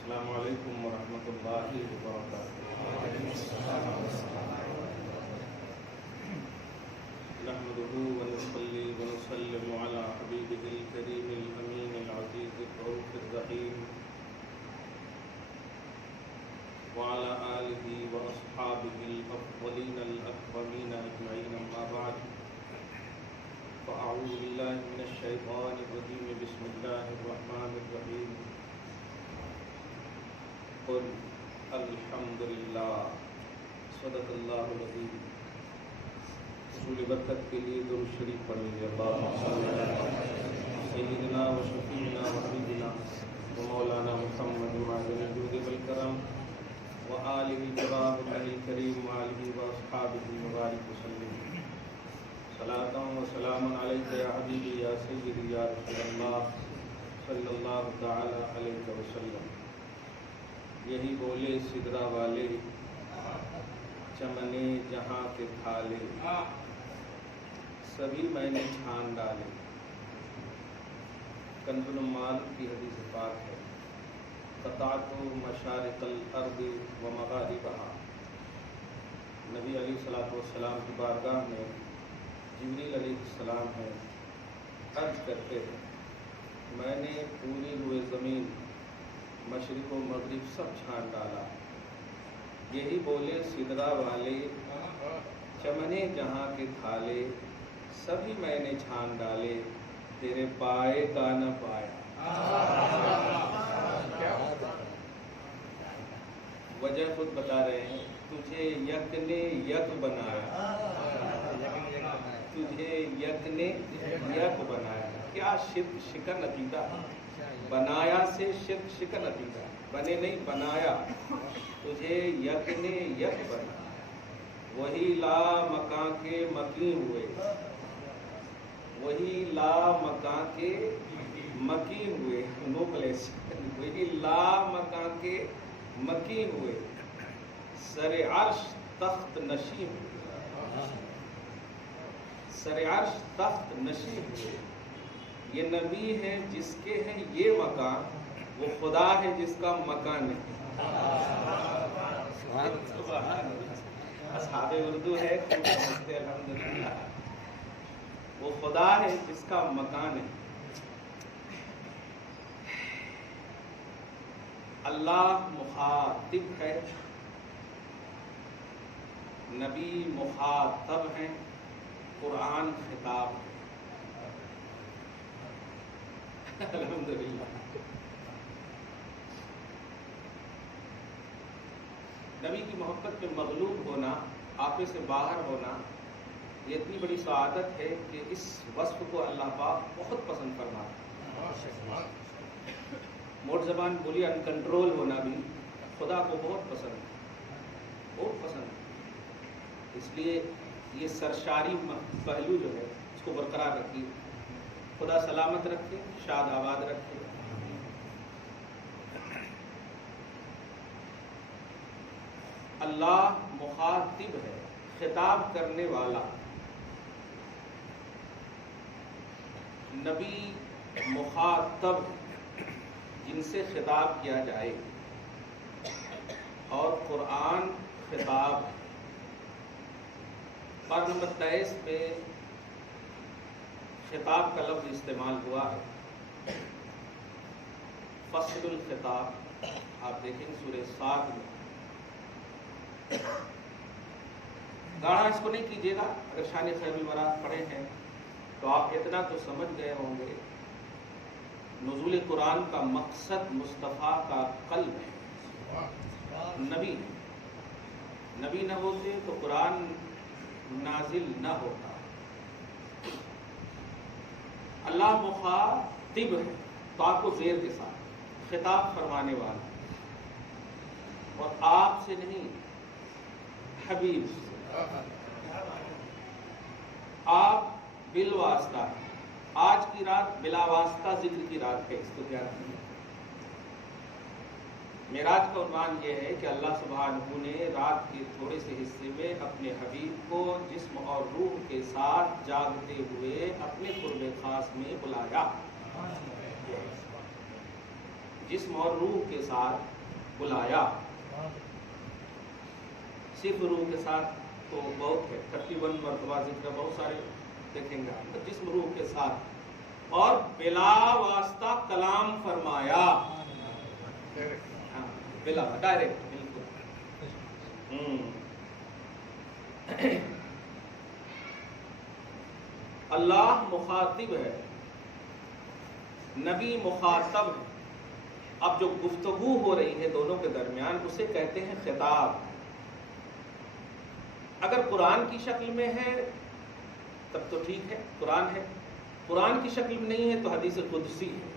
السلام علیکم ورحمۃ اللہ وبرکاتہ۔ نحمده ونصلي ونسلم على حبيبه الكريم الأمين العزيز الرؤوف الرحيم وعلى آله وأصحابه الأفضلين الأكرمين أجمعين، أما بعد، فأعوذ بالله من الشيطان الرجيم، بسم الله الرحمن الرحيم، قل الحمد للہ صدق اللہ العظیم۔ حصول برکت کے لیے درود شریف پڑھیں۔ اللہم صل علی سیدنا و شفیعنا و حبیبنا و مولانا محمد معدن الجود والکرم و آلہ الکرام الکریم و آلہ و اصحابہ مبارک وسلم۔ صلاۃ و سلام علیک یا حبیبی یا سیدی یا رسول اللہ صلی اللہ تعالی علیہ وسلم۔ یہی بولے سدرا والے، چمنے جہاں کے تھالے، سبھی میں نے چھان ڈالے۔ کنز العمال کی حدیث پاک ہے، قطعت مشارق الارض و مغاربہا۔ نبی علیہ الصلوۃ والسلام کی بارگاہ میں جبریل علیہ السلام ہیں، عرض کرتے ہیں میں نے پوری روئے زمین، مشرق و مغرب سب چھان ڈالا۔ یہی بولے سدرا والے، چمنے جہاں کے تھالے، سبھی میں نے چھان ڈالے، تیرے پائے کا نہ پایا۔ وجہ خود بتا رہے ہیں، تجھے یک نے یک بنایا، تجھے یک نے یک بنایا۔ کیا شرک شکن عقیدہ، بنایا سے شرک شکن عقیدہ، بنے نہیں بنایا، تجھے یک نے یک بنایا۔ وہی لا مکان کے مکین ہوئے، وہی لا مکان کے مکین ہوئے، نو پلیس، وہی لا مکان کے مکین ہوئے، سر عرش تخت نشین ہوئے، سر عرش تخت نشین ہوئے۔ یہ نبی ہے جس کے ہے یہ مکان، وہ خدا ہے جس کا مکان نہیں۔ اصحاب اردو ہے، خوب سمجھتے الحمدللہ۔ وہ خدا ہے جس کا مکان ہے۔ اللہ مخاطب ہے، نبی مخاطب ہیں، قرآن خطاب ہے۔ الحمدللہ۔ نبی کی محبت میں مغلوب ہونا، آپے سے باہر ہونا، یہ اتنی بڑی سعادت ہے کہ اس وصف کو اللہ پاک بہت پسند فرماتا ہے۔ موٹ زبان بولی انکنٹرول ہونا بھی خدا کو بہت پسند ہے، بہت پسند ہے۔ اس لیے یہ سرشاری پہلو جو ہے اس کو برقرار رکھیے۔ خدا سلامت رکھے، شاد آباد رکھے۔ اللہ مخاطب ہے، خطاب کرنے والا۔ نبی مخاطب جن سے خطاب کیا جائے، اور قرآن خطاب۔ باب نمبر 23 پہ خطاب کا لفظ استعمال ہوا ہے، فصل الخطاب۔ آپ دیکھیں گے سورہ صاد میں۔ گاڑا اس کو نہیں کیجیے گا، اگر شان خیر الورا پڑھے ہیں تو آپ اتنا تو سمجھ گئے ہوں گے، نزول قرآن کا مقصد مصطفیٰ کا قلب ہے، نبی نبی نہ ہوتے تو قرآن نازل نہ ہوتا۔ اللہ مخاطب ہے تو آپ کو زیر کے ساتھ خطاب فرمانے والا، اور آپ سے نہیں، حبیب سے۔ آپ بالواسطہ، آج کی رات بلا واسطہ ذکر کی رات ہے، اس کو کیا رکھیں گے؟ معراج کا عنوان یہ ہے کہ اللہ سبحانہ نے رات کے تھوڑے سے حصے میں اپنے حبیب کو جسم اور روح کے ساتھ جاگتے ہوئے اپنے قرب خاص میں بلایا۔ جسم اور روح کے ساتھ بلایا. صرف روح کے ساتھ تو بہت ہے، 31 مرتبہ ذکر، بہت سارے دیکھیں گے آپ. جسم روح کے ساتھ اور بلا واسطہ کلام فرمایا. بلا ڈائریکٹ بالکل. اللہ مخاطب ہے، نبی مخاطب ہے. اب جو گفتگو ہو رہی ہے دونوں کے درمیان اسے کہتے ہیں خطاب. اگر قرآن کی شکل میں ہے تب تو ٹھیک ہے، قرآن ہے. قرآن کی شکل میں نہیں ہے تو حدیث قدسی ہے،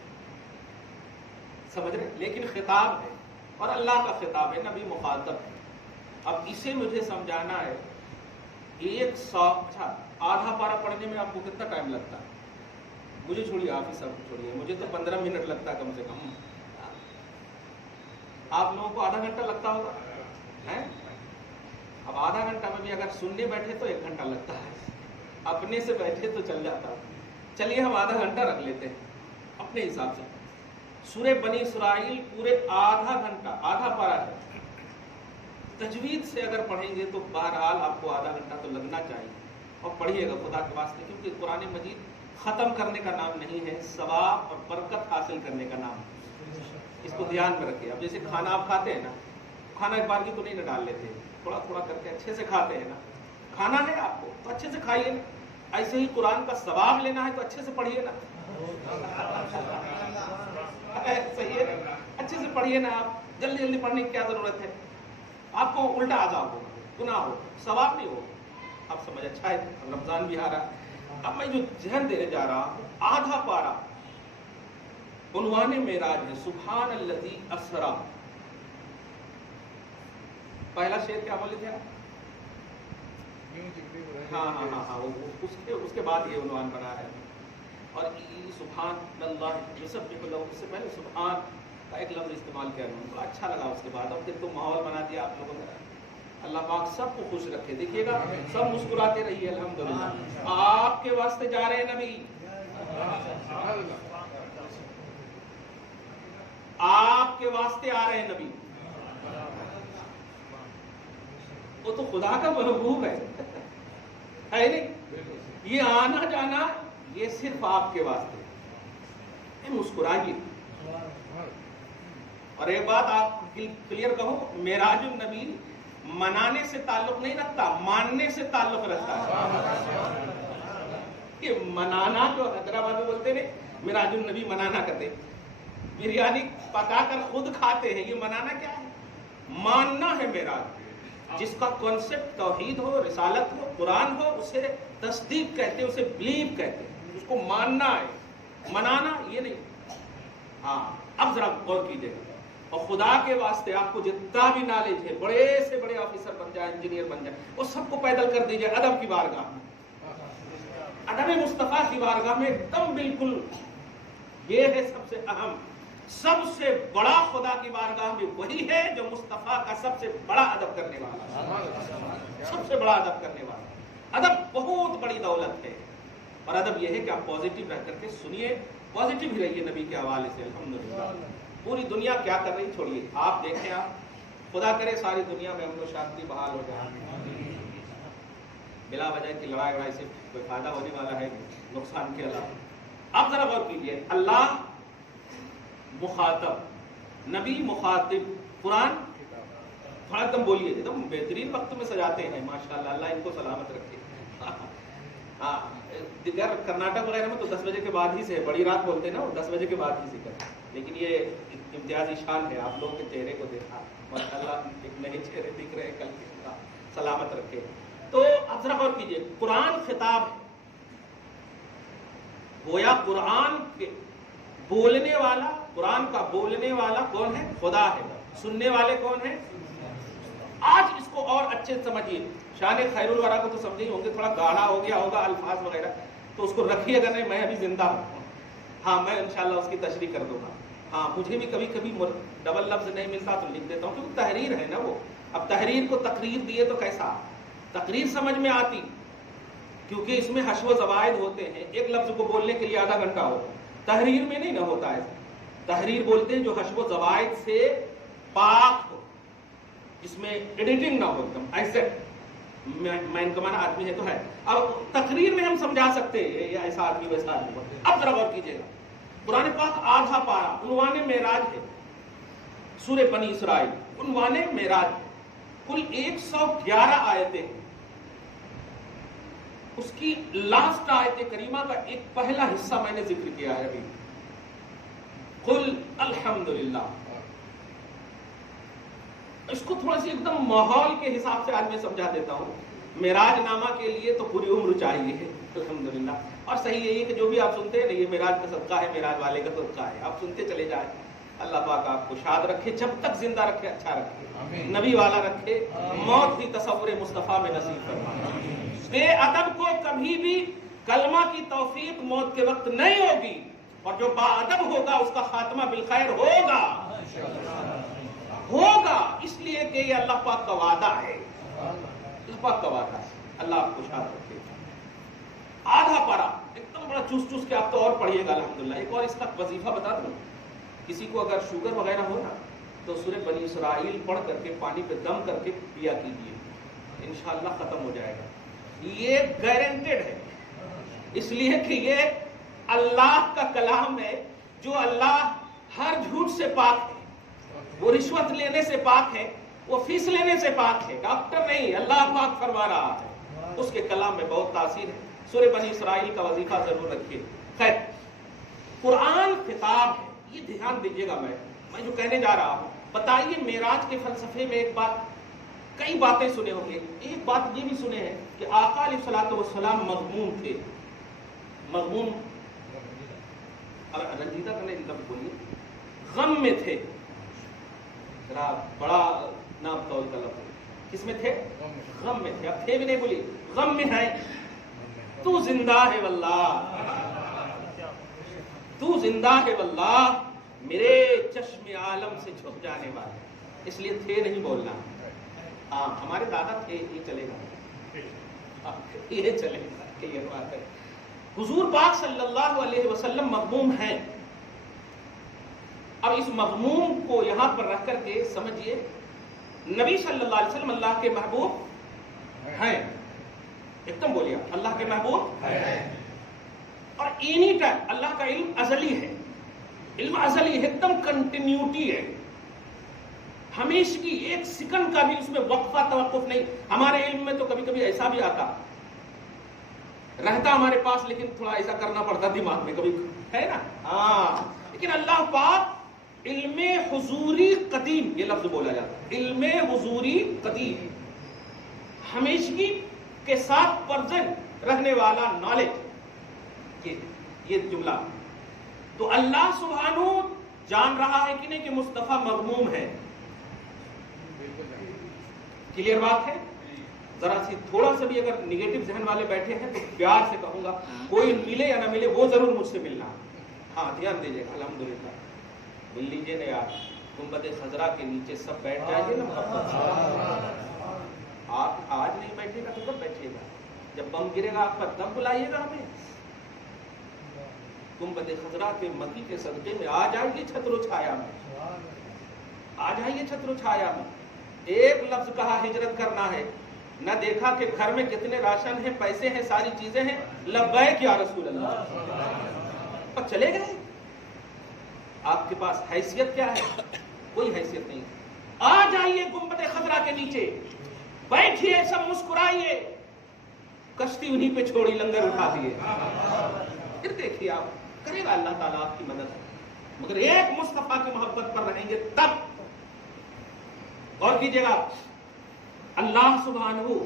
سمجھ رہے؟ لیکن خطاب ہے اور اللہ کا خطاب ہے، نبی مخاطب ہے. اب اسے مجھے سمجھانا ہے. اچھا آدھا پارہ پڑھنے میں آپ کو کتنا ٹائم لگتا ہے؟ مجھے چھوڑیے، آپ ہی سب چھوڑیے، مجھے تو 15 منٹ لگتا ہے کم سے کم. آپ لوگوں کو آدھا گھنٹہ لگتا ہوگا. اب آدھا گھنٹہ میں بھی اگر سننے بیٹھے تو 1 گھنٹہ لگتا ہے، اپنے سے بیٹھے تو چل جاتا. چلیے ہم آدھا گھنٹہ رکھ لیتے ہیں اپنے حساب سے. سورہ بنی اسرائیل پورے آدھا گھنٹہ، آدھا پارہ ہے. تجوید سے اگر پڑھیں گے تو بہرحال آپ کو آدھا گھنٹہ تو لگنا چاہیے. اور پڑھیے گا خدا کے واسطے، کیونکہ قرآن مجید ختم کرنے کا نام نہیں ہے، ثواب اور برکت حاصل کرنے کا نام ہے. اس کو دھیان میں رکھیے. اب جیسے کھانا آپ کھاتے ہیں نا، کھانا ایک بار کی تو نہیں نہ ڈال لیتے، تھوڑا تھوڑا کر کے اچھے سے کھاتے ہیں نا. کھانا ہے آپ کو تو اچھے سے کھائیے نا. ایسے ہی قرآن کا ثواب لینا ہے تو اچھے سے پڑھیے نا. صحیح ہے نا؟ اچھے سے پڑھیے نا. آپ جلدی جلدی پڑھنے کی کیا ضرورت ہے؟ آپ کو الٹا عذاب ہو، گناہ ہو، ثواب نہیں ہو. آپ سمجھ اچھا ہے. رمضان بھی آ رہا ہے. اب میں جو ذہن دینے جا رہا ہوں، آدھا پارہ عنوان معراج ہے، سبحان الذی اسرا. پہلا شعر کیا بولے تھے آپ؟ ہاں اس کے بعد یہ عنوان بنا ہے. اور سبحان اللہ یہ سب اس سے پہلے سبحان کا ایک لفظ استعمال کیا انہوں نے، اچھا لگا. اس کے بعد اب پھر تو ماحول بنا دیا آپ لوگوں نے. اللہ پاک سب کو خوش رکھے. دیکھیے گا سب مسکراتے رہیے. الحمدللہ آپ کے واسطے جا رہے ہیں نبی، آپ کے واسطے آ رہے ہیں نبی. وہ تو خدا کا محبوب ہے نہیں؟ یہ آنا جانا یہ صرف آپ کے واسطے. مسکرائیے. اور ایک بات آپ کلیئر کہو، معراج النبی منانے سے تعلق نہیں رکھتا، ماننے سے تعلق رکھتا ہے. یہ منانا جو حیدرآباد میں بولتے ہیں معراج النبی منانا کرتے، بریانی پکا کر خود کھاتے ہیں، یہ منانا کیا ہے؟ ماننا ہے. معراج جس کا کانسیپٹ توحید ہو، رسالت ہو، قرآن ہو، اسے تصدیق کہتے ہیں، اسے بلیو کہتے ہیں، اس کو ماننا ہے. منانا یہ نہیں. ہاں اب ذرا غور کیجیے. اور خدا کے واسطے آپ کو جتنا بھی نالج ہے، بڑے سے بڑے آفیسر بن جائیں، انجینئر بن جائیں، وہ سب کو پیدل کر دیجیے ادب کی بارگاہ میں، ادب مصطفیٰ کی بارگاہ میں ایک دم بالکل. یہ ہے سب سے اہم. سب سے بڑا خدا کی بارگاہ میں وہی ہے جو مصطفیٰ کا سب سے بڑا ادب کرنے والا، سب سے بڑا ادب کرنے والا. ادب بہت بڑی دولت ہے. اور ادب یہ ہے کہ آپ پازیٹیو رہ کر کے سنیے، پازیٹیو ہی رہیے نبی کے حوالے سے. الحمدللہ پوری دنیا کیا کر رہی چھوڑیے، آپ دیکھیں. آپ خدا کرے ساری دنیا میں امن و شانتی بحال ہو جائے. بلا وجہ کی لڑائی وڑائی سے کوئی فائدہ ہونے والا ہے نقصان کے علاوہ. آپ ذرا غور کیجیے. اللہ مخاطب، نبی مخاطب، قرآن تھوڑا ایک دم بولیے، ایک دم بہترین وقت میں سجاتے ہیں ماشاءاللہ. اللہ ان کو سلامت رکھے. ہاں دیگر کرناٹک وغیرہ میں تو 10 بجے کے بعد ہی سے بڑی رات بولتے ہیں نا، وہ 10 بجے کے بعد ہی سے کرتے. لیکن یہ امتیازی شان ہے. آپ لوگوں کے چہرے کو دیکھا ماشاءاللہ، ایک نئے چہرے دکھ رہے ہیں. کل کے سلامت رکھے. تو اب ذرا غور کیجیے. قرآن خطاب ہے، گویا قرآن کے بولنے والا، قرآن کا بولنے والا کون ہے؟ خدا ہے. سننے والے کون ہیں؟ آج اس کو اور اچھے سمجھیے. شان خیر الورا کو تو سمجھے ہی ہوں گے، تھوڑا گاڑھا ہو گیا ہوگا الفاظ وغیرہ، تو اس کو رکھیے گا. نہیں میں ابھی زندہ ہوں، ہاں میں انشاءاللہ اس کی تشریح کر دوں گا. ہاں مجھے بھی کبھی کبھی ڈبل لفظ نہیں ملتا تو لکھ دیتا ہوں، کیونکہ تحریر ہے نا وہ. اب تحریر کو تقریر دیے تو کیسا تقریر سمجھ میں آتی، کیونکہ اس میں حشو و زوائد ہوتے ہیں. ایک لفظ کو بولنے کے لیے آدھا گھنٹہ ہو، تحریر میں نہیں نہ ہوتا ہے. تحریر بولتے ہیں جو حشو و زوائد سے پاک ہو، جس میں ایڈیٹنگ نہ ہو، ایک دم ایسے مین کمانا آدمی ہے تو ہے. اب تقریر میں ہم سمجھا سکتے ہیں یہ ایسا آدمی ویسا آدمی. اب ذرا غور کیجیے گا، قرآن پاک آدھا پارا عنوان معراج ہے، سورہ بنی اسرائیل عنوان معراج، کل 111 آیتیں ہیں. اس کی لاسٹ آیت کریمہ کا ایک پہلا حصہ میں نے ذکر کیا ہے ابھی، قل الحمدللہ. اس کو تھوڑا سی ایک دم ماحول کے حساب سے آج میں سمجھا دیتا ہوں. معراج نامہ کے لیے تو پوری عمر چاہیے الحمدللہ. اور صحیح یہی ہے کہ جو بھی آپ سنتے ہیں نا، یہ معراج کا صدقہ ہے، معراج والے کا صدقہ ہے، آپ سنتے چلے جائیں. اللہ پاک آپ کو شاد رکھے، جب تک زندہ رکھے، اچھا رکھے، نبی والا رکھے، موت بھی تصور مصطفیٰ میں نصیب فرمائے. بے ادب کو کبھی بھی کلمہ کی توفیق موت کے وقت نہیں ہوگی، اور جو با ادب ہوگا اس کا خاتمہ بالخیر ہوگا ہوگا. اس لیے کہ یہ اللہ پاک کا وعدہ ہے، اللہ پاک کا وعدہ ہے. اللہ آپ کو شاد رکھے. آدھا پارا ایک دم بڑا چوس چوس کے آپ تو اور پڑھیے گا الحمدللہ. ایک اور اس کا وظیفہ بتا دوں، کسی کو اگر شوگر وغیرہ ہو نا تو سورہ بنی اسرائیل پڑھ کر کے پانی پہ دم کر کے پیا کیجیے، انشاءاللہ ختم ہو جائے گا. یہ گارنٹیڈ ہے، اس لیے کہ یہ اللہ کا کلام ہے، جو اللہ ہر جھوٹ سے پاک ہے، وہ رشوت لینے سے پاک ہے، وہ فیس لینے سے پاک ہے. ڈاکٹر نہیں، اللہ پاک فرما رہا ہے. اس کے کلام میں بہت تاثیر ہے. سورہ بنی اسرائیل کا وظیفہ ضرور رکھیے. خیر، قرآن خطاب ہے، یہ دھیان دیجیے گا. میں جو کہنے جا رہا ہوں، بتائیے معراج کے فلسفے میں ایک بات، کئی باتیں سنے ہوں گے، ایک بات یہ بھی سنے ہیں کہ آقا علیہ الصلوۃ والسلام مغموم تھے. مغموم رنجیدہ کرنے کی طرف بولیے، غم میں تھے. ذرا بڑا نام طول کا لفظ، کس میں تھے؟ غم میں تھے. اب تھے بھی نہیں بولی، غم میں ہے. تو زندہ ہے واللہ، تو زندہ ہے واللہ، میرے چشم عالم سے چھپ جانے والے. اس لیے تھے نہیں بولنا. ہاں ہمارے دادا تھے، یہ چلے گا، یہ چلے گا، یہ بات ہے. حضور پاک صلی اللہ علیہ وسلم مغموم ہیں. اب اس مغموم کو یہاں پر رکھ کر کے سمجھیے، نبی صلی اللہ علیہ وسلم اللہ کے محبوب ہیں. ایک دم بولیے، اللہ کے محبوب ہیں. اور اینی ٹائم اللہ کا علم ازلی ہے، علم ازلی ہے، ایک دم کنٹینیوٹی ہے، ہمیشہ کی ایک سیکنڈ کا بھی اس میں وقفہ توقف نہیں. ہمارے علم میں تو کبھی کبھی ایسا بھی آتا رہتا ہمارے پاس، لیکن تھوڑا ایسا کرنا پڑتا دماغ میں، کبھی ہے نا. ہاں، لیکن اللہ پاک علم حضوری قدیم، یہ لفظ بولا جاتا ہے، علم حضوری قدیم، ہمیشگی کے ساتھ پرزنٹ رہنے والا نالج، یہ جملہ. تو اللہ سبحانہ جان رہا ہے کہ نہیں کہ مصطفیٰ مغموم ہے. کلیئر بات ہے؟ ذرا سی تھوڑا سا بھی اگر نگیٹو ذہن والے بیٹھے ہیں تو پیار سے کہوں گا، کوئی ملے یا نہ ملے وہ ضرور مجھ سے ملنا. ہاں دھیان دیجیے گا، الحمدللہ مل لیجیے نا یار. گنبد خضرا کے نیچے سب بیٹھ جائیے نا محبت سے. آپ آج نہیں بیٹھے گا تو کب بیٹھے گا؟ جب بم گرے گا آپ پر تب بلائیے گا ہمیں. گنبد خضرا کے مکی کے صدقے میں آ جائیے چھتر و چھایا میں، آ جائیے چھتر و چھایا میں. ایک لفظ کہا ہجرت کرنا ہے، نہ دیکھا کہ گھر میں کتنے راشن ہیں، پیسے ہیں، ساری چیزیں ہیں. لبیک یا رسول اللہ، اور چلے گئے. آپ کے پاس حیثیت کیا ہے؟ کوئی حیثیت نہیں. آ جائیے گنبد خضرا کے نیچے، بیٹھیے، سب مسکرائیے. کشتی انہیں پہ چھوڑی، لنگر اٹھا دیے. پھر دیکھیے آپ، کرے گا اللہ تعالیٰ آپ کی مدد. مگر ایک مصطفیٰ کی محبت پر رہیں گے تب. اور کیجیے گا، اللہ سبحانہ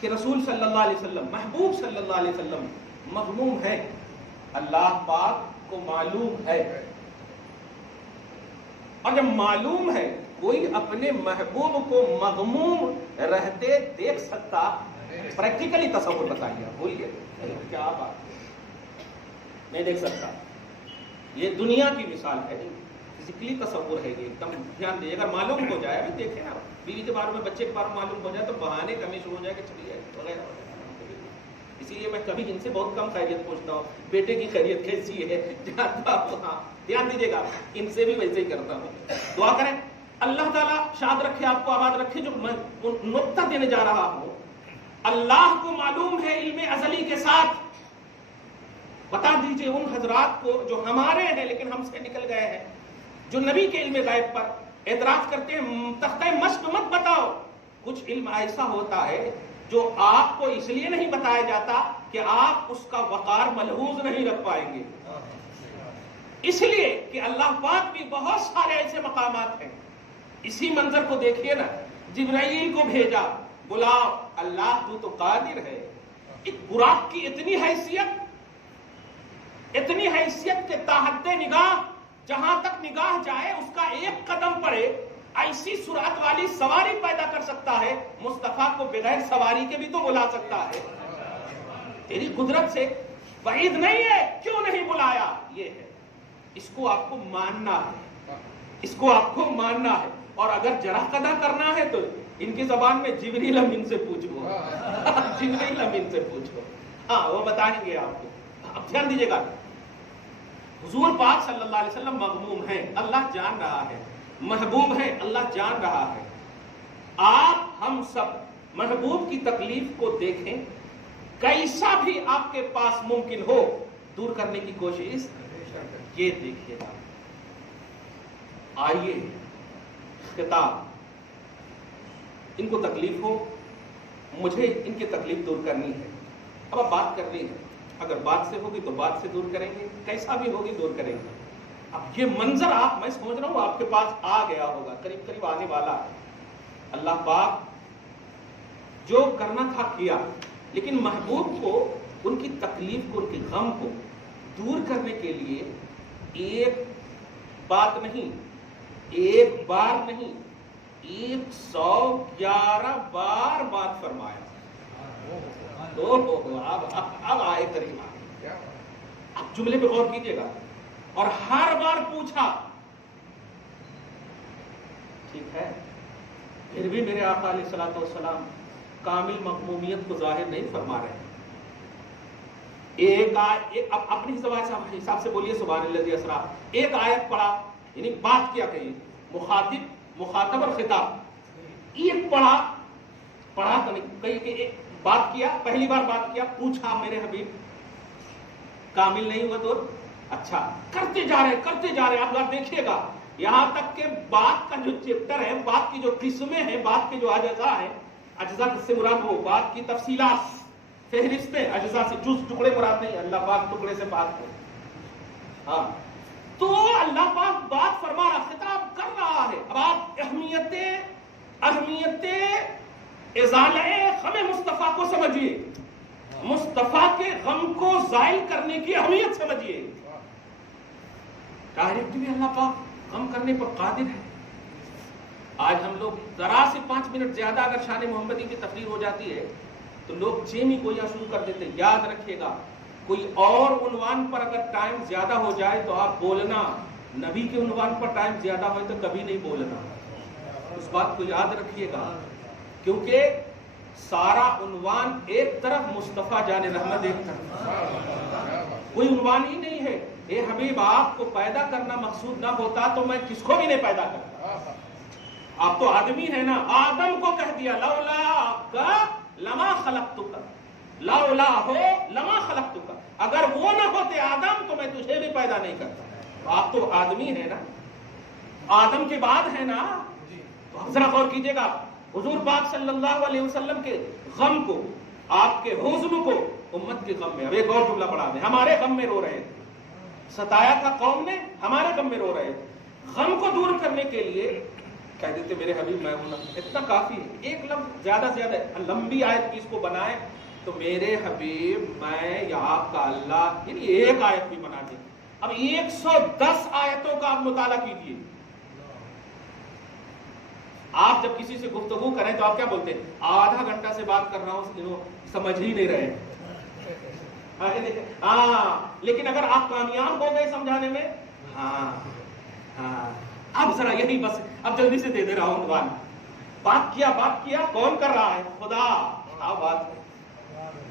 کہ رسول صلی اللہ علیہ وسلم، محبوب صلی اللہ علیہ وسلم مغموم ہے. اللہ پاک کو معلوم ہے، اور جب معلوم ہے کوئی اپنے محبوب کو مغموم رہتے دیکھ سکتا؟ پریکٹیکلی تصور بتائیے. بولیے کیا بات؟ نہیں دیکھ سکتا. یہ دنیا کی مثال ہے، فزیکلی تصور ہے. یہ ایک دم دھیان دیجیے. اگر معلوم ہو جائے، ابھی دیکھیں نا، بیوی کے بارے میں، بچے کے بارے میں معلوم ہو جائے تو بہانے کمی شروع ہو جائے کہ چلیے وغیرہ. اسی لیے میں کبھی ان سے بہت کم خیریت پوچھتا ہوں، بیٹے کی خیریت کیسی ہے، جانتا ہوں. ہاں دھیان دیجیے گا، ان سے بھی ویسے ہی کرتا ہوں. دعا کریں اللہ تعالیٰ شاد رکھے، آپ کو آباد رکھے. جو میں نقطہ دینے جا رہا ہوں، اللہ کو معلوم ہے علم ازلی کے ساتھ. بتا دیجئے ان حضرات کو جو ہمارے ہیں لیکن ہم سے نکل گئے ہیں، جو نبی کے علم غیب پر اعتراض کرتے ہیں، تختہ مشق مت بتاؤ. کچھ علم ایسا ہوتا ہے جو آپ کو اس لیے نہیں بتایا جاتا کہ آپ اس کا وقار ملحوظ نہیں رکھ پائیں گے، اس لیے کہ اللہ پاک بھی بہت سارے ایسے مقامات ہیں. اسی منظر کو دیکھیے نا، جبرائیل کو بھیجا، بلاؤ، اللہ تو قادر ہے. ایک براق کی اتنی حیثیت کے تحت نگاہ، جہاں تک نگاہ جائے اس کا ایک قدم پڑے، ایسی سرعت والی سواری پیدا کر سکتا ہے. مصطفیٰ کو بغیر سواری کے بھی تو بلا سکتا ہے. تیری قدرت سے بعید نہیں ہے، کیوں نہیں بلایا؟ یہ ہے، اس کو آپ کو ماننا ہے، اس کو آپ کو ماننا ہے. اور اگر جرح قدح کرنا ہے تو ان کی زبان میں جبریل امین سے پوچھو، جبریل امین سے پوچھو، ہاں وہ بتائیں گے آپ کو. اب دھیان دیجیے گا، حضور پاک صلی اللہ علیہ وسلم مغموم ہیں، اللہ جان رہا ہے، محبوب ہیں، اللہ جان رہا ہے. آپ ہم سب محبوب کی تکلیف کو دیکھیں، کیسا بھی آپ کے پاس ممکن ہو دور کرنے کی کوشش یہ دیکھیے گا. آئیے خطاب، ان کو تکلیف ہو، مجھے ان کی تکلیف دور کرنی ہے. اب بات کرنی ہے، اگر بات سے ہوگی تو بات سے دور کریں گے، کیسا بھی ہوگی دور کریں گے. اب یہ منظر آپ، میں سمجھ رہا ہوں آپ کے پاس آ گیا ہوگا، قریب قریب آنے والا ہے. اللہ پاک جو کرنا تھا کیا، لیکن محبوب کو ان کی تکلیف کو، ان کے غم کو دور کرنے کے لیے ایک بات نہیں، ایک بار نہیں، 111 بار بات فرمایا. اب آئے کریم آئے. اب جملے پہ غور کیجئے گا. اور ہر بار پوچھا، ٹھیک ہے، پھر بھی میرے آقا علیہ الصلوۃ والسلام کامل مغمومیت کو ظاہر نہیں فرما رہے ہیں. ایک اپنی حساب سے بولیے سبحان الذی اسریٰ. ایک آیت پڑھا، یعنی بات کیا کہیں، مخاطب اور خطاب. ایک پڑھا تو نہیں، کہیں بات کیا، پہلی بار بات کیا، پوچھا میرے حبیب، کامل نہیں ہوا تو اچھا، کرتے جا رہے. آپ دیکھیے گا یہاں تک کہ بات کا جو چیپٹر ہے، بات کی جو قسمیں ہیں، بات کے جو اجزاء ہیں، اجزاء کس سے مراد وہ بات کی تفصیلات، فہرستیں، اجزاء سے جز ٹکڑے مراد نہیں، اللہ پاک ٹکڑے سے بات ہے. ہاں تو اللہ پاک بات فرما رہا، خطاب کر رہا ہے. اب آپ اہمیت ازالہ غم مصطفیٰ کو سمجھیے، مصطفیٰ کے غم کو زائل کرنے کی اہمیت سمجھیے. ڈائریکٹلی اللہ پاک غم کرنے پر قادر ہے. آج ہم لوگ ذرا سے 5 منٹ زیادہ اگر شان محمدی کی تقریر ہو جاتی ہے تو لوگ چین ہی گویا شروع کر دیتے ہیں. یاد رکھیے گا، کوئی اور عنوان پر اگر ٹائم زیادہ ہو جائے تو آپ بولنا، نبی کے عنوان پر ٹائم زیادہ ہوئے تو کبھی نہیں بولنا. اس بات کو یاد رکھیے گا، کیونکہ سارا عنوان ایک طرف، مصطفیٰ جان رحمت ایک طرف، کوئی عنوان ہی نہیں ہے. اے حبیب، آپ کو پیدا کرنا مقصود نہ ہوتا تو میں کس کو بھی نہیں پیدا کرتا. آپ تو آدمی ہے نا. آدم کو کہہ دیا لولا کا لما خلقتک، لولا ہو لما خلقتک، اگر وہ نہ ہوتے آدم تو میں تجھے بھی پیدا نہیں کرتا. آپ تو آدمی ہے نا، آدم کے بعد ہے نا. تو ذرا غور کیجئے گا، حضور پاک صلی اللہ علیہ وسلم کے غم کو، آپ کے حزن کو امت کے غم میں. اب ایک اور جملہ پڑھا دیں، ہمارے غم میں رو رہے تھے، ستایا تھا قوم نے، ہمارے غم میں رو رہے تھے. غم کو دور کرنے کے لیے کہہ دیتے میرے حبیب میں ہوں نا، اتنا کافی ہے. ایک لفظ زیادہ سے زیادہ لمبی آیت کی اس کو بنائے تو میرے حبیب میں یا آپ کا اللہ، یعنی ایک آیت بھی بنا دیں. اب 110 آیتوں کا آپ مطالعہ کیجیے. آپ جب کسی سے گفتگو کریں تو آپ کیا بولتے ہیں؟ آدھا گھنٹہ سے بات کر رہا ہوں، سمجھ ہی نہیں رہے. لیکن اگر آپ کامیاب ہو گئے سمجھانے میں، اب ذرا یہی بس، اب جلدی سے دے دے رہا ہوں عنوان. بات کیا، کون کر رہا ہے؟ خدا. کیا بات ہے.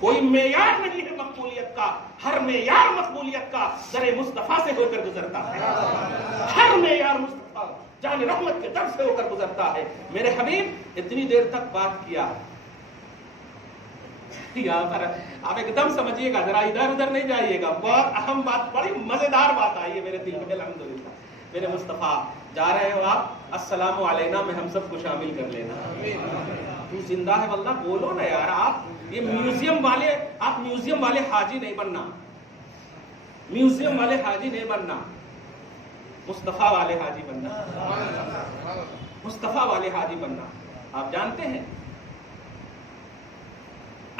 کوئی معیار نہیں ہے مقبولیت کا، ہر معیار مقبولیت کا در مصطفیٰ سے ہو کر گزرتا ہے، ہر معیار مصطفیٰ جان رحمت کے در سے ہو کر گزرتا ہے۔ میرے حبیب اتنی دیر تک بات کیا، یہاں پر آپ ایک دم سمجھیے گا، ذرا ادھر ادھر نہیں جائیے گا، بہت اہم بات، بڑی مزیدار بات آئی ہے میرے دل میں الحمدللہ۔ میرے مصطفیٰ جا رہے ہو آپ، السلام علینا میں ہم سب کو شامل کر لینا۔ تو زندہ ہے واللہ، بولو نا یار، آپ یہ میوزیم والے، آپ میوزیم والے حاجی نہیں بننا، میوزیم والے حاجی نہیں بننا، مصطفیٰ والے حاجی بننا، مصطفیٰ والے حاجی بننا۔ آپ جانتے ہیں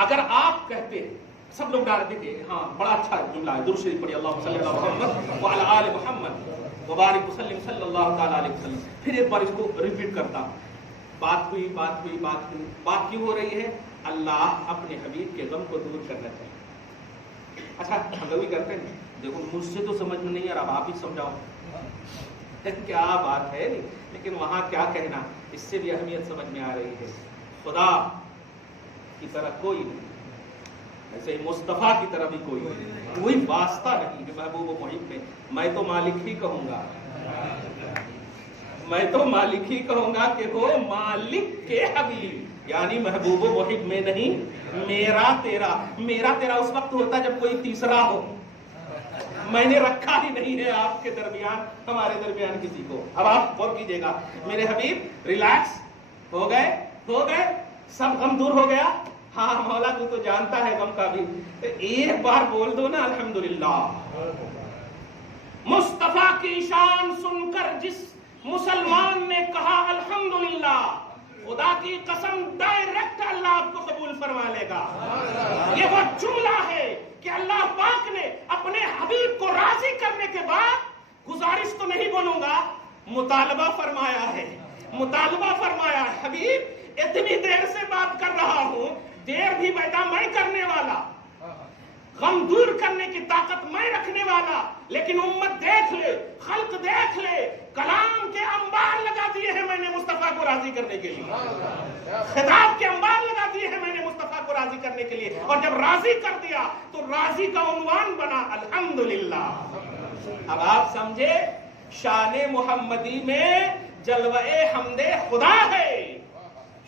اگر آپ کہتے ہیں، سب لوگ ڈال دیتے ہاں بڑا اچھا جملہ ہے، درود شریف پڑھیے، اللہم صلی اللہ علیہ محمد وعلی آل محمد وبارک وسلم صلی اللہ تعالی علیہ وسلم۔ پھر ایک بار اس کو ریپیٹ کرتا، بات ہوئی بات ہوئی بات ہوئی، بات کیوں ہو رہی ہے؟ اللہ اپنے حبیب کے غم کو دور کرنا چاہیے۔ اچھا ہم لوگ بھی کرتے ہیں، دیکھو مجھ سے تو سمجھ میں نہیں آ رہا، آپ ہی سمجھاؤ کیا بات ہے، لیکن وہاں کیا کہنا، اس سے بھی اہمیت سمجھ میں آ رہی ہے۔ خدا کی طرح کوئی نہیں، ایسے ہی مصطفیٰ کی طرح بھی کوئی نہیں، کوئی واسطہ نہیں کہ محبوب و محب میں تو مالک ہی کہوں گا، میں تو مالک ہی کہوں گا کہ ہو مالک کے حبیب، یعنی محبوب و محب میں نہیں، میرا تیرا۔ میرا تیرا اس وقت ہوتا جب کوئی تیسرا ہو، میں نے رکھا ہی نہیں ہے آپ کے درمیان، ہمارے درمیان کسی کو۔ اب آپ غور کیجئے گا، میرے حبیب ریلیکس ہو گئے، سب غم دور ہو گیا؟ ہاں مولا تو جانتا ہے غم کا بھی، ایک بار بول دو نا الحمدللہ۔ مصطفیٰ کی شان سن کر جس مسلمان نے کہا الحمدللہ، خدا کی قسم ڈائریکٹ اللہ آپ کو قبول فرما لے گا۔ یہ وہ جملہ ہے کہ اللہ پاک نے اپنے حبیب کو راضی کرنے کے بعد گزارش تو نہیں بولوں گا، مطالبہ فرمایا ہے، مطالبہ فرمایا ہے، حبیب اتنی دیر سے بات کر رہا ہوں، دیر بھی پیدا میں کرنے والا، غم دور کرنے کی طاقت میں رکھنے والا، لیکن امت دیکھ لے، خلق دیکھ لے، کلام کے انبار لگا دیے ہیں میں نے مصطفیٰ کو راضی کرنے کے لیے، خطاب کے انبار لگا دیے ہیں میں نے مصطفیٰ کو راضی کرنے کے لیے، اور جب راضی کر دیا تو راضی کا عنوان بنا الحمدللہ۔ اب آپ سمجھے، شان محمدی میں جلوہ حمد خدا ہے،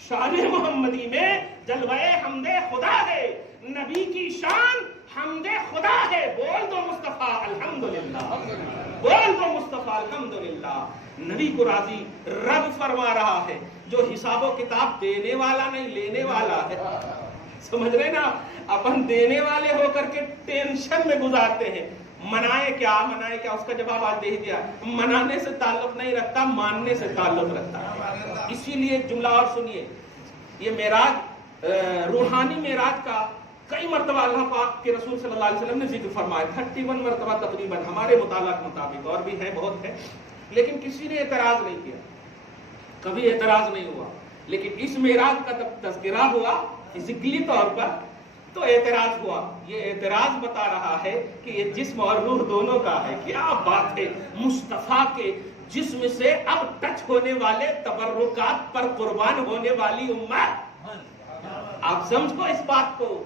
شان محمدی میں جلوہ حمد خدا ہے، نبی کی شان حمد خدا ہے۔ بول دو مصطفیٰ الحمدللہ، بول دو مصطفیٰ الحمدللہ۔ نبی کو راضی رب فرما رہا ہے، جو حساب و کتاب دینے والا نہیں لینے والا ہے۔ سمجھ رہے نا، اپن دینے والے ہو کر کے ٹینشن میں گزارتے ہیں، منائے کیا اس کا جواب آج دے ہی دیا، منانے سے تعلق نہیں رکھتا، ماننے سے تعلق رکھتا ہے۔ اسی لیے ایک جملہ اور سنیے، یہ معراج، روحانی معراج کا کئی مرتبہ اللہ پاک کے رسول صلی اللہ علیہ وسلم نے ذکر فرمایا، 31 مرتبہ تقریباً ہمارے مطالعہ کے مطابق، اور بھی ہے بہت ہے، لیکن کسی نے اعتراض نہیں کیا، کبھی اعتراض نہیں ہوا۔ لیکن اس معراج کا جب تذکرہ ہوا فزیکلی طور پر تو اعتراض ہوا۔ یہ اعتراض بتا رہا ہے کہ یہ جسم اور روح دونوں کا ہے۔ کیا بات ہے، مصطفیٰ کے جسم سے اب ٹچ ہونے والے تبرکات پر قربان ہونے والی امت۔ آپ سمجھو اس بات کو،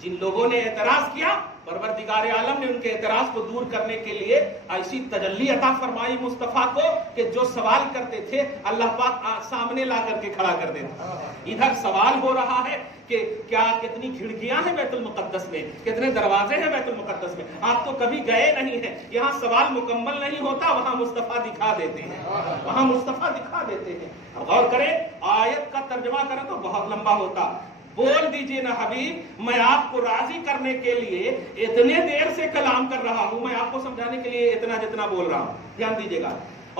جن لوگوں نے اعتراض کیا، پروردگار عالم نے ان کے اعتراض کو دور کرنے کے لیے ایسی تجلی عطا فرمائی مصطفیٰ کو کہ جو سوال کرتے تھے اللہ پاک سامنے لا کر کے کھڑا کر دیتا۔ ادھر سوال ہو رہا ہے کہ کیا کتنی کھڑکیاں ہیں بیت المقدس میں، کتنے دروازے ہیں بیت المقدس میں، آپ تو کبھی گئے نہیں ہیں، یہاں سوال مکمل نہیں ہوتا، وہاں مصطفیٰ دکھا دیتے ہیں، وہاں مصطفیٰ دکھا دیتے ہیں۔ اب غور کریں، آیت کا ترجمہ کریں تو بہت لمبا ہوتا۔ بول دیجئے نا حبیب، میں آپ کو راضی کرنے کے لیے اتنے دیر سے کلام کر رہا ہوں، میں آپ کو سمجھانے کے لیے اتنا جتنا بول رہا ہوں، دھیان دیجئے گا،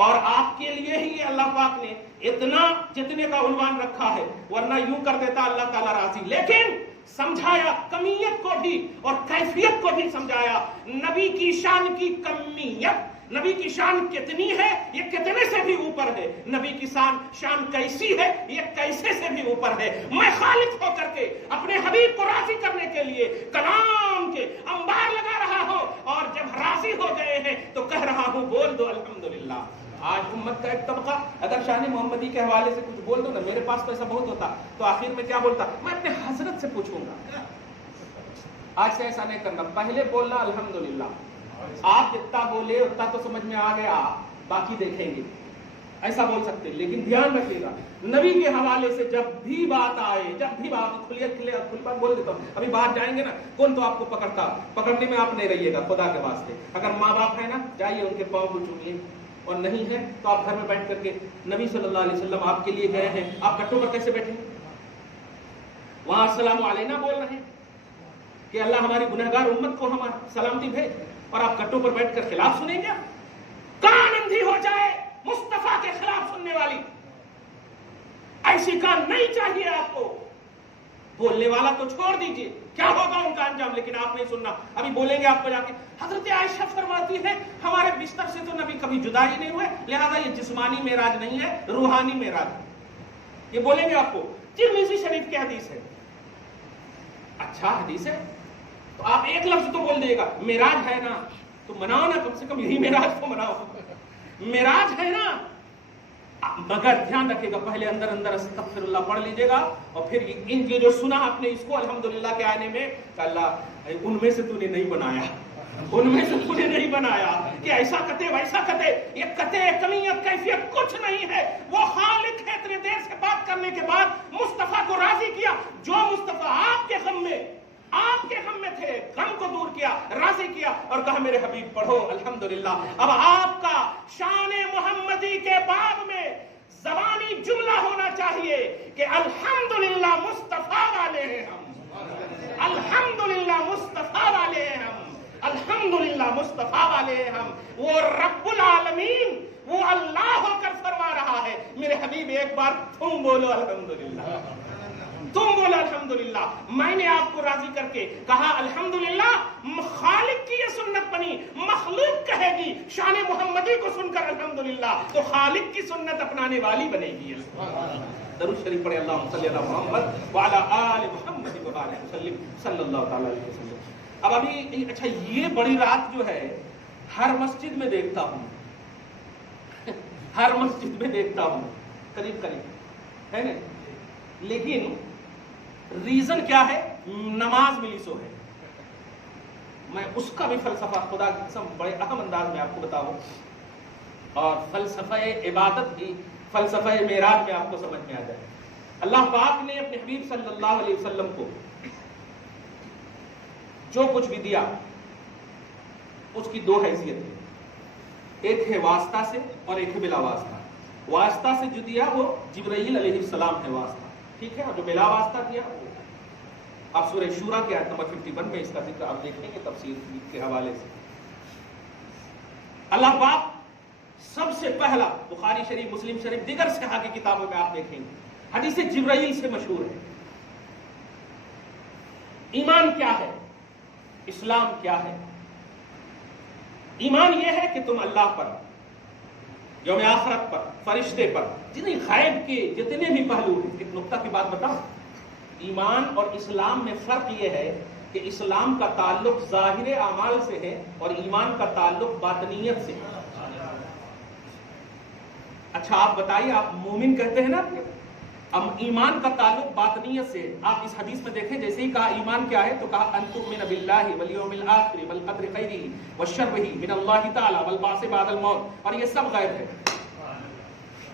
اور آپ کے لیے ہی یہ اللہ پاک نے اتنا جتنے کا عنوان رکھا ہے، ورنہ یوں کر دیتا اللہ تعالیٰ راضی، لیکن سمجھایا کمیت کو بھی اور کیفیت کو بھی سمجھایا۔ نبی کی شان کی کمیت، نبی کی شان کتنی ہے، یہ کتنے سے بھی اوپر ہے، نبی کی شان کیسی ہے، یہ کیسے سے بھی اوپر ہے۔ میں خالق ہو کر کے اپنے حبیب کو راضی کرنے کے لیے کلام کے انبار لگا رہا ہوں، اور جب راضی ہو گئے ہیں تو کہہ رہا ہوں بول دو الحمدللہ۔ آج امت کا ایک طبقہ اگر شان محمدی کے حوالے سے کچھ بول دو نا، میرے پاس تو ایسا بہت ہوتا، تو آخر میں کیا بولتا، میں اپنے حضرت سے پوچھوں گا، آج سے ایسا نہیں کرنا. پہلے بولنا الحمدللہ. آپ جتنا بولے اتنا تو سمجھ میں آ گیا, باقی دیکھیں گے, ایسا بول سکتے ہیں. لیکن دھیان رکھیے گا نبی کے حوالے سے جب بھی بات آئے, جب بھی بات کھلی بات بول دیتا ہوں. ابھی باہر جائیں گے نا, کون تو آپ کو پکڑنے میں آپ نہیں رہیے گا, خدا کے واسطے. اگر ماں باپ ہے نا, جائیے ان کے پاؤں کو چومیے, اور نہیں ہے تو آپ گھر میں بیٹھ کر کے نبی صلی اللہ علیہ وسلم آپ کے لیے گئے ہیں, آپ کٹوں پر کیسے بیٹھیں؟ وہاں السلام علینا بول رہے ہیں کہ اللہ ہماری گنہگار امت کو ہمارا سلامتی بھیج, اور آپ کٹوں پر بیٹھ کر خلاف سنیں گے؟ کان اندھی ہو جائے مصطفیٰ کے خلاف سننے والی, ایسی کان نہیں چاہیے آپ کو. بولنے والا تو چھوڑ دیجئے, کیا ہوگا ان کا انجام, لیکن آپ نہیں سننا. ابھی بولیں گے آپ کو جا کے. حضرت عائشہ فرماتی ہے ہمارے بستر سے تو نبی کبھی جدا ہی نہیں ہوئے, لہذا یہ جسمانی معراج نہیں ہے, روحانی معراج ہے. یہ بولیں گے آپ کو. ترمذی شریف کی حدیث ہے. اچھا حدیث ہے تو آپ ایک لفظ تو بول دے گا, معراج ہے نا, تو مناؤ نا, کم سے کم یہی معراج تو مناؤ. معراج ہے نا, مگر دھیان رکھے گا پہلے اندر استغفر اللہ پڑھ لیجیے گا, اور پھر ان کے جو سنا آپ نے اس کو الحمدللہ کے آنے میں کہ اللہ ان میں سے تو نے نہیں بنایا, ان میں سے تو نے نہیں بنایا کہ ایسا کتے ویسا کتے. یہ کتے کمیت کیفیت کچھ نہیں ہے, وہ خالق ہے. اتنے دیر سے بات کرنے کے بعد مصطفیٰ کو راضی کیا. جو مصطفیٰ آپ کے غم میں تھے, غم کو دور کیا, راضی کیا, اور کہا میرے حبیب پڑھو الحمدللہ. اب آپ کا شان محمدی کے بعد میں زبانی جملہ ہونا چاہیے کہ الحمدللہ مصطفیٰ والے ہیں ہم, الحمدللہ مصطفیٰ والے ہیں ہم, الحمدللہ مصطفیٰ والے ہیں ہم. وہ رب العالمین, وہ اللہ ہو کر فرما رہا ہے میرے حبیب ایک بار تم بولو الحمدللہ, تم بولو الحمدللہ. میں نے آپ کو راضی کر کے کہا الحمدللہ. خالق کی یہ سنت بنی, مخلوق کہے گی شان محمدی کو سن کر الحمدللہ, تو خالق کی سنت اپنانے والی بنے گی. درود شریف پڑھے, اللہم صلی علی محمد وعلی آل محمد وبارک وسلم صلی اللہ تعالی علیہ وسلم. اب ابھی اچھا, یہ بڑی رات جو ہے ہر مسجد میں دیکھتا ہوں, ہر مسجد میں دیکھتا ہوں قریب ہے نا, لیکن ریزن کیا ہے؟ نماز ملی سو ہے. میں اس کا بھی فلسفہ خدا کی قسم بڑے اہم انداز میں آپ کو بتاؤں, اور فلسفہ عبادت بھی فلسفہ معراج میں آپ کو سمجھ میں آ جائے. اللہ پاک نے اپنے حبیب صلی اللہ علیہ وسلم کو جو کچھ بھی دیا اس کی دو حیثیت ہے, ایک ہے واسطہ سے اور ایک ہے بلا واسطہ. واسطہ سے جو دیا وہ جبرائیل علیہ السلام ہے واسطہ, ٹھیک ہے, اور جو بلا واسطہ دیا آپ سورہ شورا کے آیت نمبر 51 میں اس کا ذکر آپ دیکھیں گے تفسیر کے حوالے سے. اللہ پاک سب سے پہلا بخاری شریف, مسلم شریف, دیگر صحاح کی کتابوں میں آپ دیکھیں گے حدیث جبرائیل سے مشہور ہے. ایمان کیا ہے, اسلام کیا ہے؟ ایمان یہ ہے کہ تم اللہ پر, یوم آخرت پر, فرشتے پر, جتنی غیب کے جتنے بھی پہلو ہیں. ایک نقطہ کی بات بتاؤں, ایمان اور اسلام میں فرق یہ ہے کہ اسلام کا تعلق ظاہر اعمال سے ہے اور ایمان کا تعلق باطنیت سے ہے. اچھا آپ بتائیے, آپ مومن کہتے ہیں نا, اب ایمان کا تعلق باطنیت سے. آپ اس حدیث میں دیکھیں, جیسے ہی کہا ایمان کیا ہے تو کہا ان تؤمن باللہ والیوم الآخر والقدر خیرہ وشرہ من اللہ تعالی والبعث بعد الموت. اور یہ سب غیب ہے,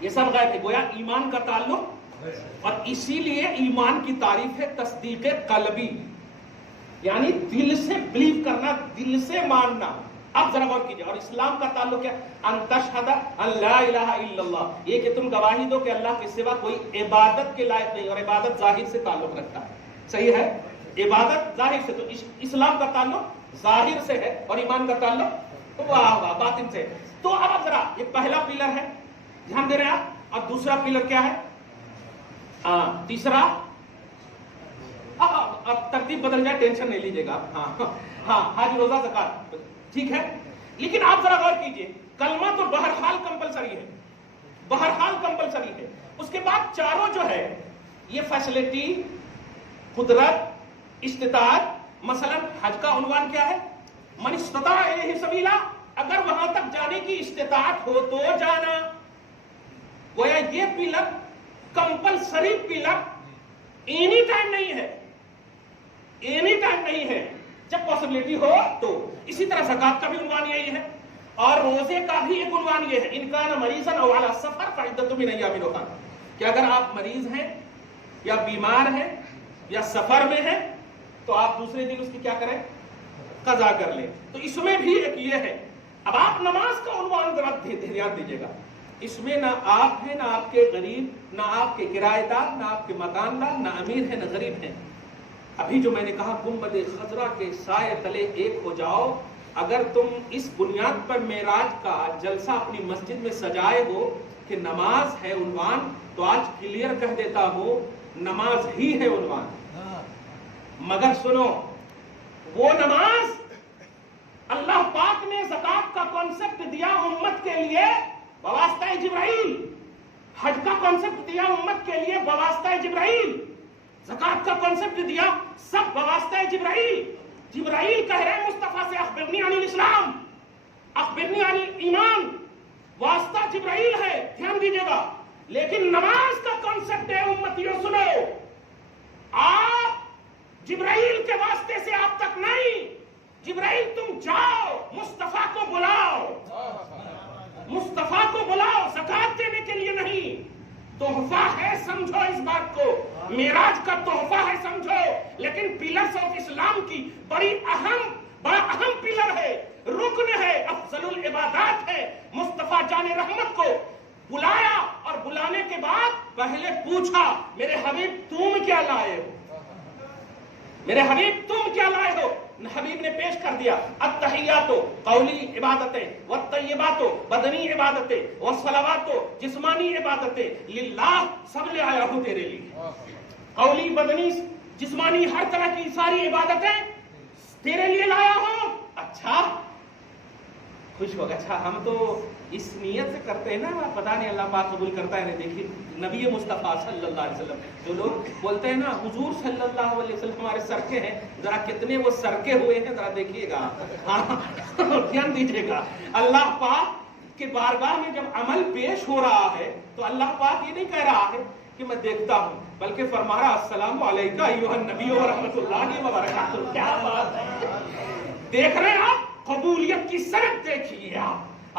یہ سب غیب ہے. گویا ایمان کا تعلق, اور اسی لیے ایمان کی تعریف ہے تصدیق قلبی, یعنی دل سے بلیو کرنا, دل سے ماننا. اب ذرا غور کیجئے. اور اسلام کا تعلق کیا؟ ان تشہد ان لا الہ الا اللہ, یہ کہ تم گواہی دو کہ اللہ کے سوا کوئی عبادت کے لائق نہیں, اور عبادت ظاہر سے تعلق رکھتا ہے. صحیح ہے, عبادت ظاہر سے, تو اسلام کا تعلق ظاہر سے ہے اور ایمان کا تعلق باطن سے. تو اب ذرا یہ پہلا پلر ہے, دھیان دے رہے ہیں آپ. اب دوسرا پلر کیا ہے, تیسرا, اب ترتیب بدل جائے ٹینشن نہیں لیجیے گا. ہاں حج, روزہ, زکات, ٹھیک ہے. لیکن آپ ذرا غور کیجئے, کلمہ تو بہرحال کمپلسری ہے, بہرحال کمپلسری ہے. اس کے بعد چاروں جو ہے یہ فیسلٹی, قدرت, استطاعت. مثلا حج کا عنوان کیا ہے؟ من استطاع الیہ سبیلا. اگر وہاں تک جانے کی استطاعت ہو تو جانا. گویا یہ pillar compulsory pillar any time نہیں ہے, اینی ٹائم نہیں ہے. جب پاسبلٹی ہو تو. اسی طرح زکات کا بھی عنوان یہی ہے اور روزے کا بھی ایک عنوان یہ ہے ان کان مریضا او علی سفر فعدۃ من ایام اخر، کہ اگر آپ مریض ہیں یا بیمار ہیں یا سفر میں ہیں تو آپ دوسرے دن اس کی کیا کریں؟ قضا کر لیں. تو اس میں بھی ایک یہ ہے. اب آپ نماز کا عنوان ذرا دھیان دیجیے گا. اس میں نہ آپ ہیں، نہ آپ کے غریب، نہ آپ کے کرایہ دار، نہ آپ کے مکاندار، نہ امیر ہے نہ غریب ہے. ابھی جو میں نے کہا گنبد خضرا کے سائے تلے ایک ہو جاؤ، اگر تم اس بنیاد پر معراج کا جلسہ اپنی مسجد میں سجائے ہو کہ نماز ہے عنوان، تو آج کلیئر کہہ دیتا ہوں نماز ہی ہے عنوان. مگر سنو، وہ نماز اللہ پاک نے زکات کا کانسیپٹ دیا امت کے لیے بواسطہ جبرائیل، حج کا کانسیپٹ دیا امت کے لیے بواسطہ جبرائیل، زکات کا کانسیپٹ دیا سب بواسطہ جبرائیل. جبرائیل کہہ رہے مصطفیٰ سے اخبرنی عن الاسلام، اخبرنی عن ایمان، واسطہ جبرائیل ہے، دھیان دیجیے گا. لیکن نماز کا کانسیپٹ ہے امتیوں سنو، آپ جبرائیل کے واسطے سے آپ تک نہیں. جبرائیل تم جاؤ مصطفیٰ کو بلاؤ، مصطفیٰ کو بلاؤ، زکات دینے کے لیے نہیں. تحفہ ہے، سمجھو اس بات کو، معراج کا تحفہ ہے سمجھو. لیکن پلرز آف اسلام کی بڑا اہم پلر ہے، رکن ہے، افضل العبادات ہے. مصطفیٰ جان رحمت کو بلایا اور بلانے کے بعد پہلے پوچھا میرے حبیب تم کیا لائے ہو، میرے حبیب تم کیا لائے ہو. حبیب نے پیش کر دیا التحیات قولی عبادتیں والطیبات بدنی عبادتیں والصلوات جسمانی عبادتیں للہ، سب لے آیا ہوں تیرے لیے. قولی بدنی جسمانی ہر طرح کی ساری عبادتیں تیرے لیے لایا ہوں. اچھا خوش ہو گیا. اچھا ہم تو اس نیت سے کرتے ہیں نا، پتہ نہیں اللہ پاک قبول کرتا ہے نہیں. دیکھیے نبی مصطفیٰ صلی اللہ علیہ وسلم، جو لوگ بولتے ہیں نا حضور صلی اللہ علیہ وسلم ہمارے سرکے ہیں، ذرا کتنے وہ سرکے ہوئے ہیں ذرا دیکھیے گا. دھیان دیجیے گا. اللہ پاک کے بارگاہ میں جب عمل پیش ہو رہا ہے تو اللہ پاک یہ نہیں کہہ رہا ہے کہ میں دیکھتا ہوں، بلکہ فرما رہا السلام علیکم ایھا النبی ورحمۃ اللہ وبرکاتہ. کیا بات ہے. دیکھ رہے ہیں آپ، قبولیت کی سڑک دیکھیے.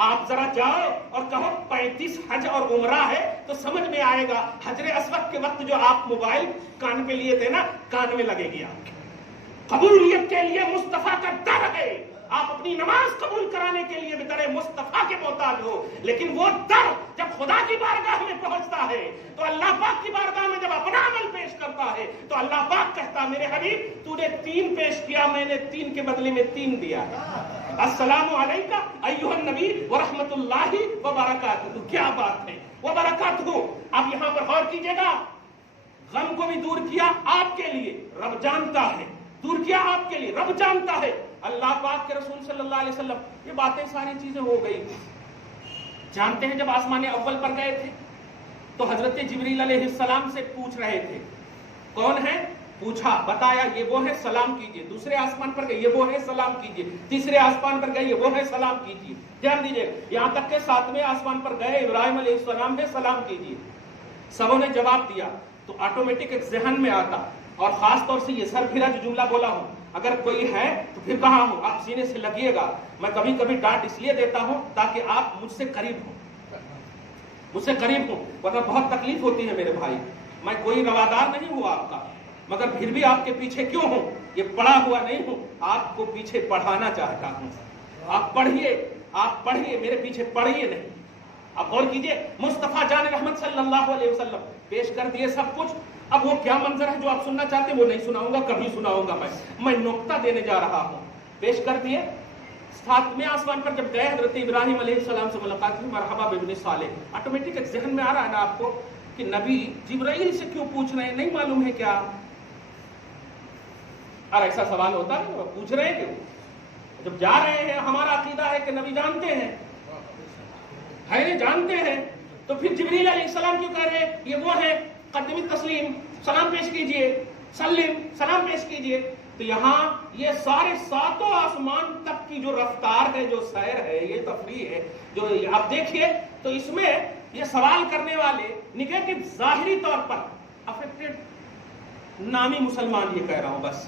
آپ ذرا جاؤ اور کہو 35 حج اور عمرہ ہے تو سمجھ میں آئے گا. حجر اسود کے وقت جو آپ موبائل کان پہ لیے تھے نا، کان میں لگے گی. آپ قبولیت کے لیے مصطفیٰ کا در ہے. آپ اپنی نماز قبول کرانے کے لیے بھی در مصطفیٰ کے محتاج ہو، لیکن وہ در جب خدا کی بارگاہ میں پہنچتا ہے تو اللہ پاک کی بارگاہ میں جب اپنا عمل پیش کرتا ہے تو اللہ پاک کہتا میرے حبیب تو نے 3 پیش کیا، میں نے 3 کے بدلے میں 3 دیا. السلام علیکم ایھا النبی ورحمۃ اللہ وبرکاتہ. کیا بات ہے وبرکاتہ. اب یہاں پر غور کیجیے گا، غم کو بھی دور کیا آپ کے لیے، رب جانتا ہے. دور کیا آپ کے لیے، رب جانتا ہے. اللہ پاک کے رسول صلی اللہ علیہ وسلم یہ باتیں ساری چیزیں ہو گئی. جانتے ہیں جب آسمان اول پر گئے تھے تو حضرت جبریل علیہ السلام سے پوچھ رہے تھے کون ہے، پوچھا بتایا یہ وہ ہے سلام کیجئے. دوسرے آسمان پر گئے یہ وہ ہے سلام کیجئے. تیسرے آسمان پر گئے یہ وہ ہے سلام کیجئے. دھیان دیجئے یہاں تک کہ 7ویں آسمان پر گئے ابراہیم علیہ السلام ہے سلام کیجئے. سبوں نے جواب دیا تو آٹومیٹک ایک ذہن میں آتا، اور خاص طور سے یہ سر پھرا جو جملہ بولا ہوں، اگر کوئی ہے تو پھر کہاں ہوں، آپ سینے سے لگیے گا. میں کبھی کبھی ڈانٹ اس لیے دیتا ہوں تاکہ آپ مجھ سے قریب ہوں، مجھ سے قریب ہوں، ورنہ بہت تکلیف ہوتی ہے میرے بھائی. میں کوئی روادار نہیں ہوں آپ کا، مگر پھر بھی آپ کے پیچھے کیوں ہوں، یہ پڑھا ہوا نہیں ہوں، آپ کو پیچھے پڑھانا چاہتا ہوں. آپ پڑھیے میرے پیچھے پڑھیے نہیں. اب غور کیجئے مصطفیٰ جان رحمت صلی اللہ علیہ وسلم پیش کر دیے سب کچھ. اب وہ کیا منظر ہے جو آپ سننا چاہتے ہیں وہ نہیں سناؤں گا، کبھی سناؤں گا. میں نقطہ دینے جا رہا ہوں. پیش کر دیے 7ویں آسمان پر جب گئے حضرت ابراہیم علیہ السلام سے ملاقات ہوئی، مرحبا بابن صالح. آٹومیٹک ایک ذہن میں آ رہا ہے نا آپ کو کہ نبی جبرائیل سے کیوں پوچھ رہے ہیں، نہیں معلوم ہے کیا؟ اور ایسا سوال ہوتا ہے پوچھ رہے ہیں کیوں؟ جب جا رہے ہیں ہمارا عقیدہ ہے کہ نبی جانتے ہیں، جانتے ہیں، تو پھر جبریل علیہ السلام کیوں کہہ رہے ہیں یہ وہ ہے قدمی تسلیم، سلام پیش کیجئے، سلم، سلام پیش کیجئے. تو یہاں یہ سارے 7 آسمان تک کی جو رفتار ہے، جو سیر ہے، یہ تفریح ہے جو آپ دیکھیے، تو اس میں یہ سوال کرنے والے نگیٹو ظاہری طور پر افیکٹڈ نامی مسلمان، یہ کہہ رہا ہوں بس